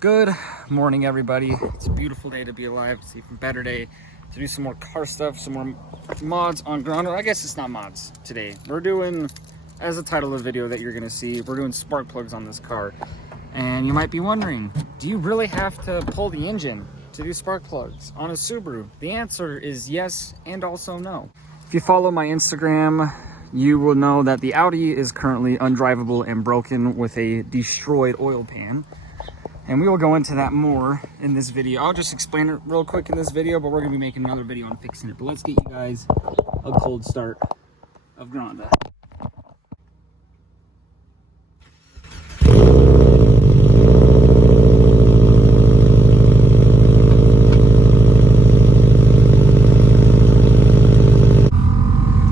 Good morning, everybody. It's a beautiful day to be alive. It's an even better day to do some more car stuff, some more mods on Granda. I guess it's not mods today. We're doing, as the title of the video that you're gonna see, we're doing spark plugs on this car. And you might be wondering, do you really have to pull the engine to do spark plugs on a Subaru? The answer is yes and also no. If you follow my Instagram, you will know that the Audi is currently undrivable and broken with a destroyed oil pan. And we will go into that more in this video. I'll just explain it real quick in this video, but we're gonna be making another video on fixing it. But let's get you guys a cold start of Granda.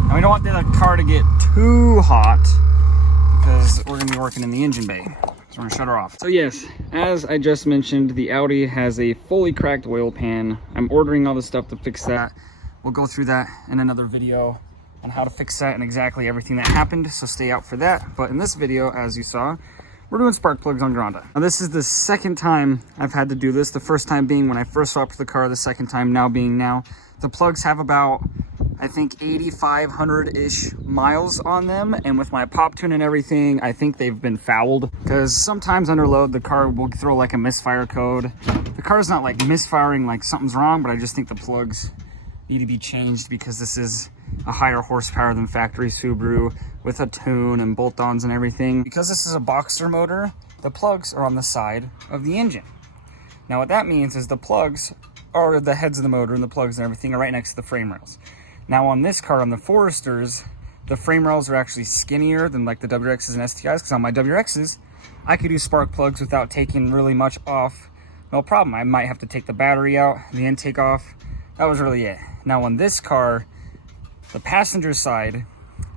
And we don't want the car to get too hot because we're gonna be working in the engine bay. So we're gonna shut her off. So yes, as I just mentioned, the Audi has a fully cracked oil pan. I'm ordering all the stuff to fix that. We'll go through that in another video on how to fix that and exactly everything that happened, so stay out for that. But in this video, as you saw, we're doing spark plugs on Granda. Now this is the second time I've had to do this. The first time being when I first swapped the car, the second time now being now. The plugs have about, I think, 8,500-ish miles on them, and with my pop tune and everything, I think they've been fouled, because sometimes under load the car will throw like a misfire code. The car's not like misfiring like something's wrong, but I just think the plugs need to be changed because this is a higher horsepower than factory Subaru with a tune and bolt-ons and everything. Because this is a Boxster motor, the plugs are on the side of the engine. Now what that means is the plugs are the heads of the motor, and the plugs and everything are right next to the frame rails. Now on this car, on the Foresters, the frame rails are actually skinnier than like the WRXs and STIs, because on my WRXs, I could do spark plugs without taking really much off. No problem. I might have to take the battery out, the intake off. That was really it. Now on this car, the passenger side,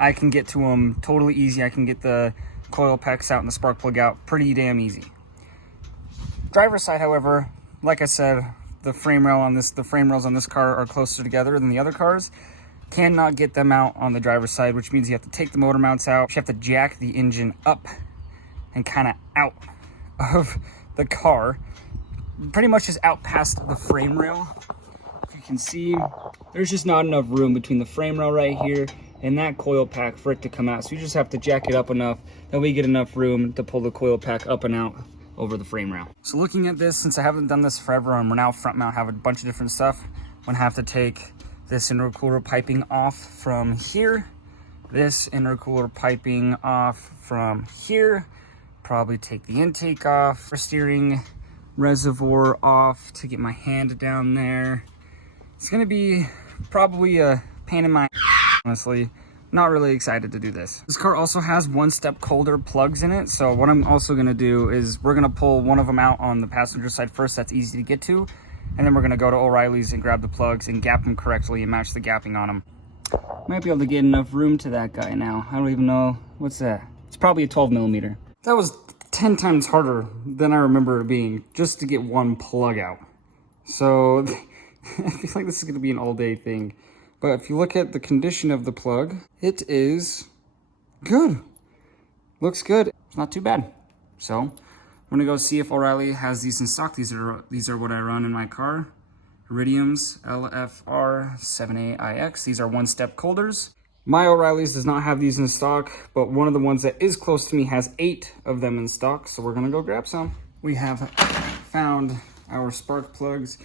I can get to them totally easy. I can get the coil packs out and the spark plug out pretty damn easy. Driver's side, however, like I said, the frame rails on this car are closer together than the other cars. Cannot get them out on the driver's side, which means you have to take the motor mounts out. You have to jack the engine up and kind of out of the car, pretty much just out past the frame rail. If you can see, there's just not enough room between the frame rail right here and that coil pack for it to come out. So you just have to jack it up enough that we get enough room to pull the coil pack up and out over the frame rail. So looking at this, since I haven't done this forever and we're now front mount, have a bunch of different stuff, I'm gonna have to take this intercooler piping off from here, this intercooler piping off from here, probably take the intake off, steering reservoir off to get my hand down there. It's gonna be probably a pain in my honestly. Not really excited to do this. This car also has one step colder plugs in it, so what I'm also gonna do is we're gonna pull one of them out on the passenger side first. That's easy to get to, and then we're gonna go to O'Reilly's and grab the plugs and gap them correctly and match the gapping on them. Might be able to get enough room to that guy now. I don't even know, what's that? It's probably a 12mm. That was 10 times harder than I remember it being, just to get one plug out. So I feel like this is gonna be an all day thing. But if you look at the condition of the plug, it is good. Looks good. It's not too bad. So I'm gonna go see if O'Reilly has these in stock. These are what I run in my car. Iridiums LFR 7AIX. These are one-step colders. My O'Reilly's does not have these in stock, but one of the ones that is close to me has 8 of them in stock. So we're gonna go grab some. We have found our spark plugs.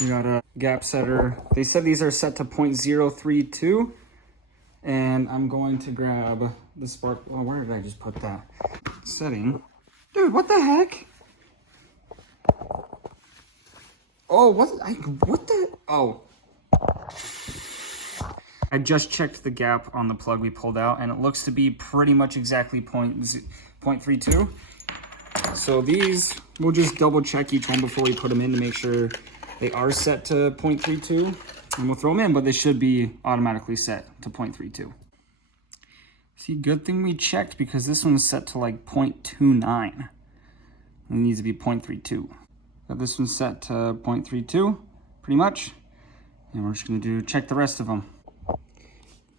We got a gap setter. They said these are set to 0.032, and I'm going to grab the spark. Oh, where did I just put that setting? Dude, what the heck? Oh, what the? Oh. I just checked the gap on the plug we pulled out, and it looks to be pretty much exactly 0.32. So these, we'll just double check each one before we put them in to make sure they are set to 0.32, and we'll throw them in, but they should be automatically set to 0.32. See, good thing we checked, because this one's set to like 0.29. It needs to be 0.32. But this one's set to 0.32, pretty much. And we're just gonna check the rest of them.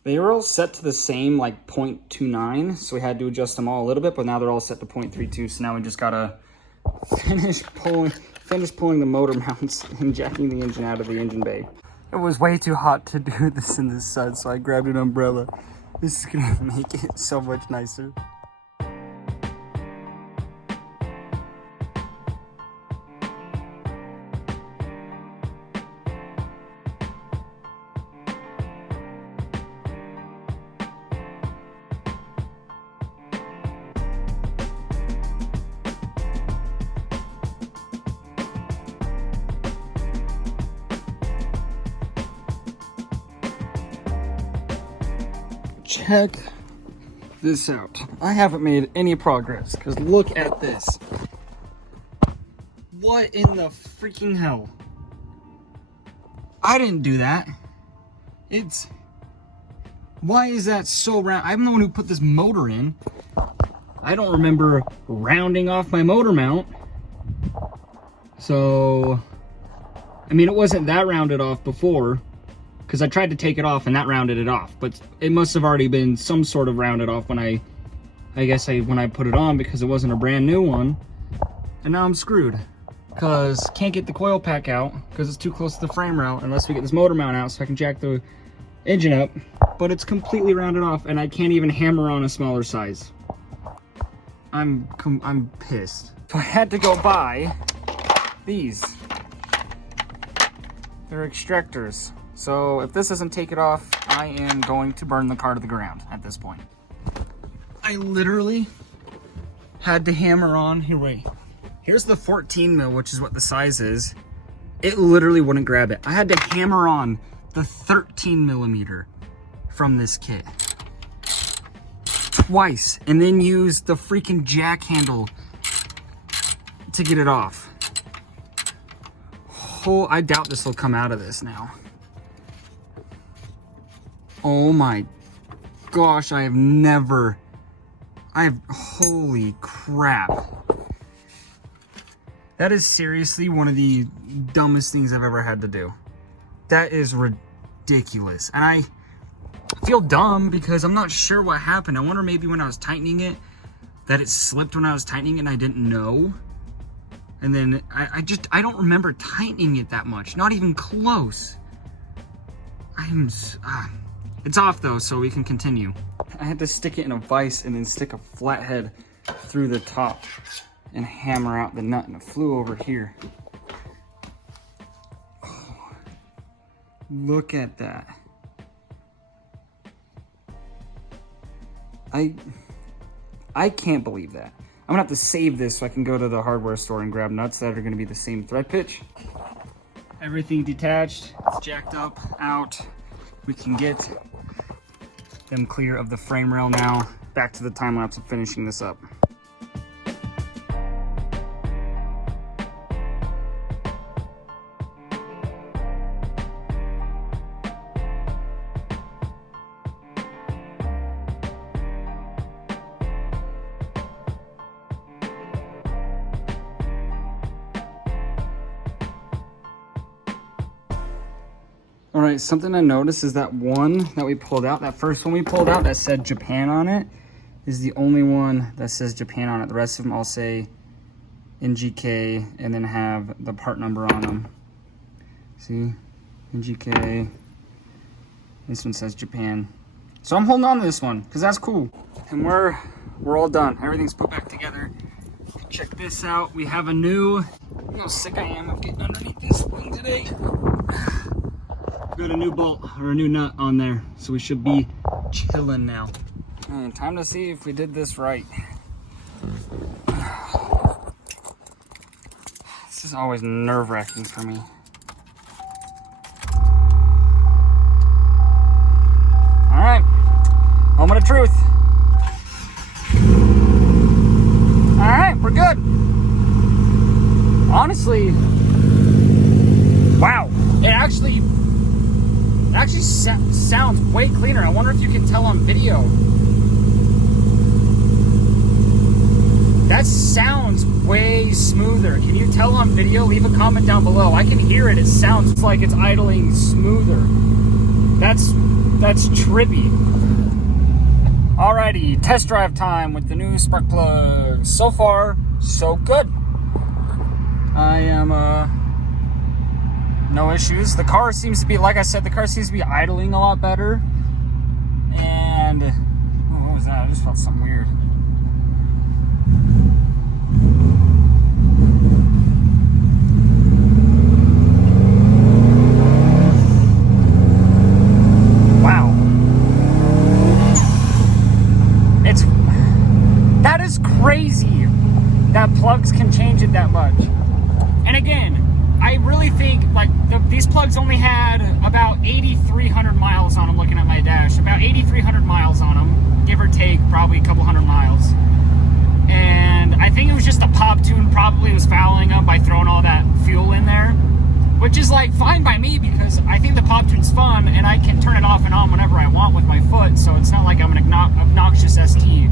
They were all set to the same, like 0.29, so we had to adjust them all a little bit, but now they're all set to 0.32, so now we just gotta finish pulling the motor mounts and jacking the engine out of the engine bay. It was way too hot to do this in the sun, so I grabbed an umbrella. This is gonna make it so much nicer. Check this out. I haven't made any progress because look at this. What in the freaking hell? I didn't do that. Why is that so round? I'm the one who put this motor in. I don't remember rounding off my motor mount. So, I mean, it wasn't that rounded off before, because I tried to take it off and that rounded it off, but it must have already been some sort of rounded off when I put it on, because it wasn't a brand new one. And now I'm screwed because can't get the coil pack out because it's too close to the frame rail unless we get this motor mount out so I can jack the engine up, but it's completely rounded off and I can't even hammer on a smaller size. I'm pissed. So I had to go buy these. They're extractors. So if this doesn't take it off, I am going to burn the car to the ground at this point. I literally had to hammer on, here's the 14 mil, which is what the size is. It literally wouldn't grab it. I had to hammer on the 13 millimeter from this kit twice and then use the freaking jack handle to get it off. Oh, I doubt this will come out of this now. Oh my gosh, holy crap. That is seriously one of the dumbest things I've ever had to do. That is ridiculous. And I feel dumb because I'm not sure what happened. I wonder maybe when I was tightening it, that it slipped when I was tightening it and I didn't know. And then I don't remember tightening it that much, not even close. It's off though, so we can continue. I had to stick it in a vise and then stick a flathead through the top and hammer out the nut, and it flew over here. Oh, look at that. I can't believe that. I'm gonna have to save this so I can go to the hardware store and grab nuts that are gonna be the same thread pitch. Everything detached, it's jacked up, out. We can get them clear of the frame rail now. Back to the time lapse of finishing this up. All right, something I noticed is that one that we pulled out, that first one we pulled out that said Japan on it, is the only one that says Japan on it. The rest of them all say NGK and then have the part number on them. See, NGK, this one says Japan. So I'm holding on to this one because that's cool. And we're all done. Everything's put back together. Check this out. We have a new, you know how sick I am of getting underneath this thing today. Got a new bolt or a new nut on there, so we should be chilling now. And time to see if we did this right. This is always nerve-wracking for me. All right, moment of truth. All right, we're good. Honestly, wow, it actually sounds way cleaner. I wonder if you can tell on video. That sounds way smoother. Can you tell on video? Leave a comment down below. I can hear it. It sounds like it's idling smoother. That's trippy. Alrighty, test drive time with the new spark plugs. So far, so good. I am, no issues. The car seems to be, like I said, the car seems to be idling a lot better. And, oh, what was that? I just felt something weird. Wow. That is crazy that plugs can change it that much. And again, I really think like these plugs only had about 8,300 miles on them. Looking at my dash, about 8,300 miles on them, give or take, probably a couple hundred miles. And I think it was just the pop tune probably was fouling them by throwing all that fuel in there, which is like fine by me because I think the pop tune's fun and I can turn it off and on whenever I want with my foot. So it's not like I'm an obnoxious ST.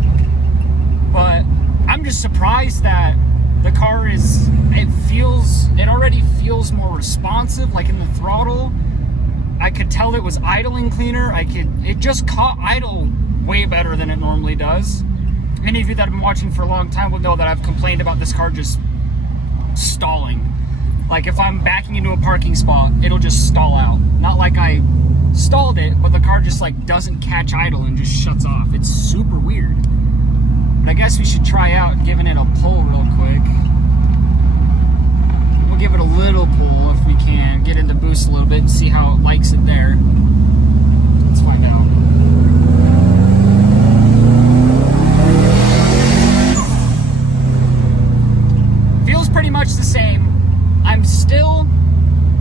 But I'm just surprised that the car it already feels more responsive, like in the throttle. I could tell it was idling cleaner. It just caught idle way better than it normally does. Any of you that have been watching for a long time will know that I've complained about this car just stalling. Like if I'm backing into a parking spot, it'll just stall out. Not like I stalled it, but the car just like doesn't catch idle and just shuts off. It's super weird. But I guess we should try out giving it a pull real quick. We'll give it a little pull if we can. Get into boost a little bit and see how it likes it there. Let's find out. Feels pretty much the same. I'm still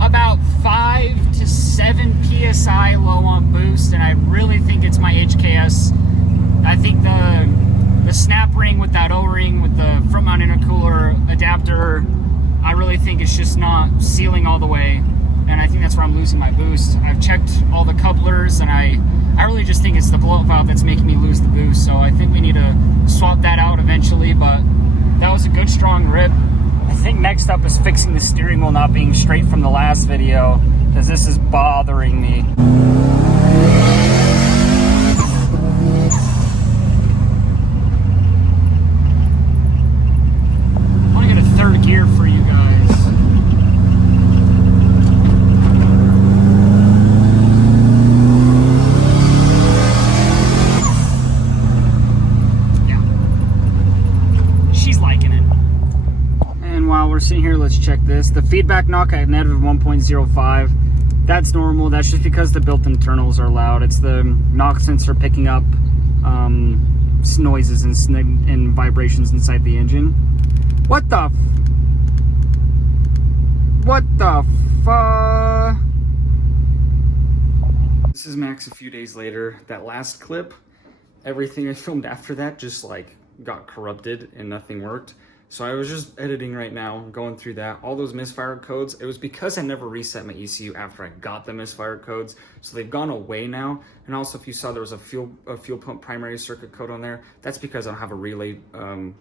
about 5 to 7 PSI low on boost, and I really think it's my HKS. I think the snap ring with that O-ring with the front mount intercooler adapter, I really think it's just not sealing all the way, and I think that's where I'm losing my boost. I've checked all the couplers, and I really just think it's the blow-up valve that's making me lose the boost, so I think we need to swap that out eventually, but that was a good strong rip. I think next up is fixing the steering wheel not being straight from the last video, because this is bothering me. I want to get a third gear for you guys. Yeah. She's liking it. And while we're sitting here, let's check this. The feedback knock I have net of 1.05. That's normal. That's just because the built-in internals are loud. It's the knock sensor picking up noises and vibrations inside the engine. What the fuck? This is Max a few days later. That last clip, everything I filmed after that just like got corrupted and nothing worked. So I was just editing right now, going through that. All those misfire codes, it was because I never reset my ECU after I got the misfire codes. So they've gone away now. And also if you saw there was a fuel pump primary circuit code on there, that's because I don't have a relay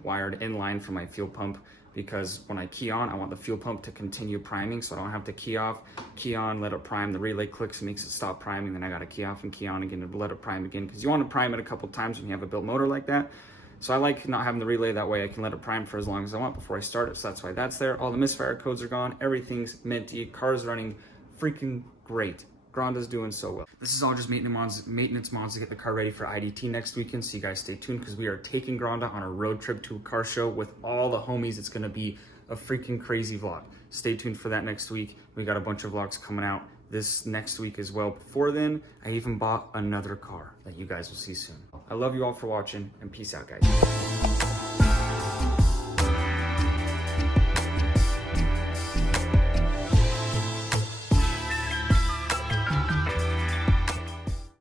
wired in line for my fuel pump, because when I key on, I want the fuel pump to continue priming, so I don't have to key off, key on, let it prime. The relay clicks and makes it stop priming. Then I gotta key off and key on again to let it prime again, because you want to prime it a couple times when you have a built motor like that. So I like not having the relay, that way I can let it prime for as long as I want before I start it, so that's why that's there. All the misfire codes are gone, everything's minty, car's running freaking great. Granda's doing so well. This is all just maintenance mods to get the car ready for IDT next weekend, so you guys stay tuned, because we are taking Granda on a road trip to a car show with all the homies. It's gonna be a freaking crazy vlog. Stay tuned for that next week. We got a bunch of vlogs coming out this next week as well. Before then, I even bought another car that you guys will see soon. I love you all for watching, and peace out, guys.